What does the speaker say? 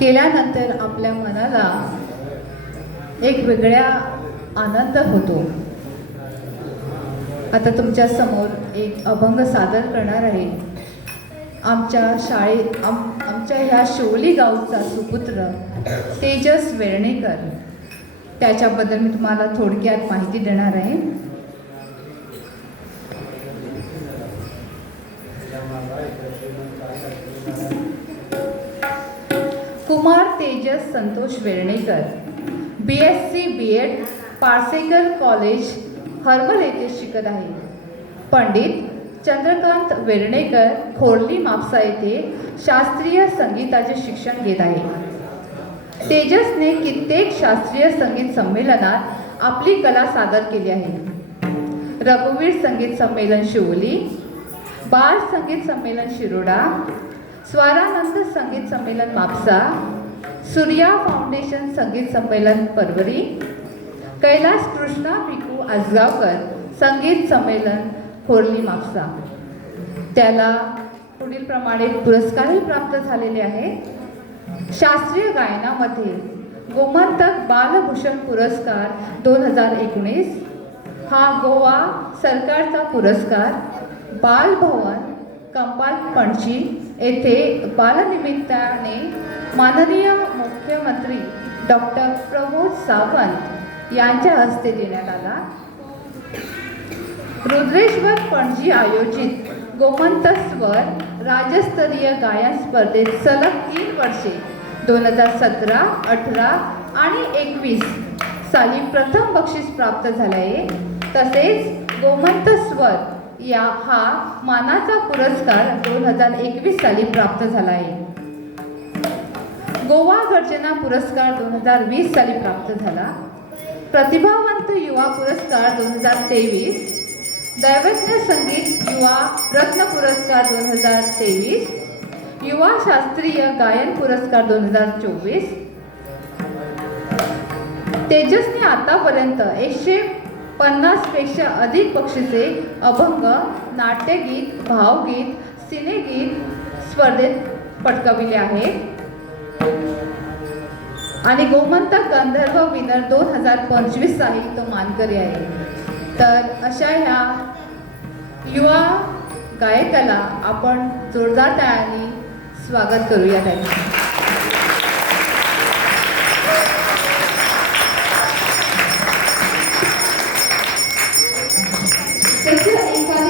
केल्यानंतर आपल्या मनाला एक वेगळा आनंद होतो। आता तुमच्या समोर एक अभंग सादर करणार आहे। आमच्या ह्या शिवली गावचा सुपुत्र तेजस वेर्णेकर, त्याच्याबद्दल मी तुम्हाला थोडक्यात माहिती देणार आहे। Kumar Tejas Santosh Vernekar BSc BEd Parsekar college herbal येथे शिकत आहे। पंडित चंद्रकांत वेर्णेकर खोर्ली मापसा येथे शास्त्रीय संगीताचे शिक्षण घेत आहे। तेजसने कित्येक शास्त्रीय संगीत संमेलनात आपली कला सादर केली आहे। रघुवीर संगीत संमेलन शिवली, बाल संगीत संमेलन शिरोडा, स्वारानंद संगीत संमेलन मापसा, सूर्या फाउंडेशन संगीत संमेलन परवरी, कैलास कृष्णा भिकू आसगावकर संगीत संमेलन खोर्ली मापसा। त्याला पुढील प्रमाणे पुरस्कारही प्राप्त झालेले आहेत। शास्त्रीय गायनामध्ये गोमंतक बालभूषण पुरस्कार 2019 हा गोवा सरकारचा पुरस्कार, बालभवन कंपाल पणजी येथे बालनिमित्ताने माननीय मुख्यमंत्री डॉक्टर प्रमोद सावंत यांच्या हस्ते देण्यात आला। रुद्रेश्वर पणजी आयोजित गोमंतक स्वर राज्यस्तरीय गायन स्पर्धेत सलग 3 वर्षे 2017, 18 आणि 21 साली प्रथम बक्षीस प्राप्त झाले आहे। तसेच गोमंतक स्वर हा मानाचा पुरस्कार 2021 साली प्राप्त झाला आहे। गोवा गर्जना पुरस्कार 2020 साली प्राप्त झाला। प्रतिभावंत युवा पुरस्कार 2023, दैवज्ञ संगीत युवा रत्न पुरस्कार 2023, युवा शास्त्रीय गायन पुरस्कार 2024। तेजसने आतापर्यंत 150 पेक्षा अधिक बक्षिसे अभंग, नाट्यगीत, भावगीत, सिनेगीत स्पर्धेत पटकाविले आहेत आणि गोमंतक गंधर्व विनर 2025 साली तो मानकरी आहे। तर अशा ह्या युवा गायकाला आपण जोरदार टाळ्यांनी स्वागत करूया त्यांचे।